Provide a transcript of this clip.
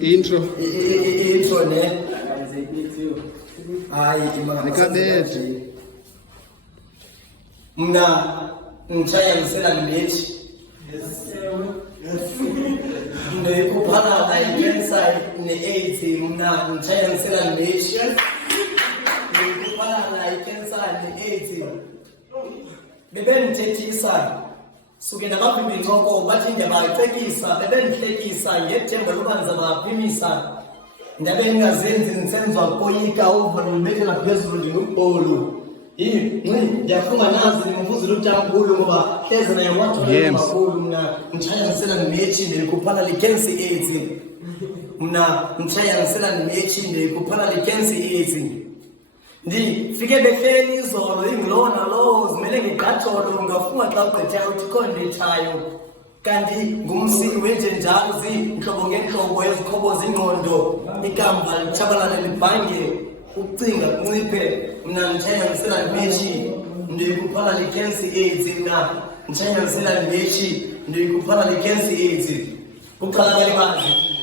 Intro ne hayi nikabethe mna ngishaya ngisela ngimethi ndikuphala ayikensa ne-AIDS mna ngishaya ngisela ngimethi ndikuphala ayikensa ne-AIDS bebengithethisa suke nabavimbi incoko bathi ndiyabayicekisa bebendihlekisa ngethemba loba ndizabaphimisa ndabe ndingazenzi ndisenziwa koyika uva ndimethela phezulu ndingubholu ndiyafunga nazi ndimfuzile utyankulu ngoba hleze naye wathi kakhulu mna nditshaya ngisela ndimethi ndikuphala likensi AIDS mna nditshaya ngisela ndimethi ndikuphala likensi AIDS ndifike behleli izolo ingilo nalo zimele ngigqatholo ngafunga xa ugqithayo uthi kho nditshayo kanti ngumsiki wenje njalo zintlobo ngeentlobo ezikhobo zingqondo ikamva litshabalale libhange ukucinga kunciphe mna nditshaya ngisela ndimethi ndikuphala likensi AIDS mna nditshaya ngisela ndimethi ndikuphala likensi AIDS kuqala kwelibazi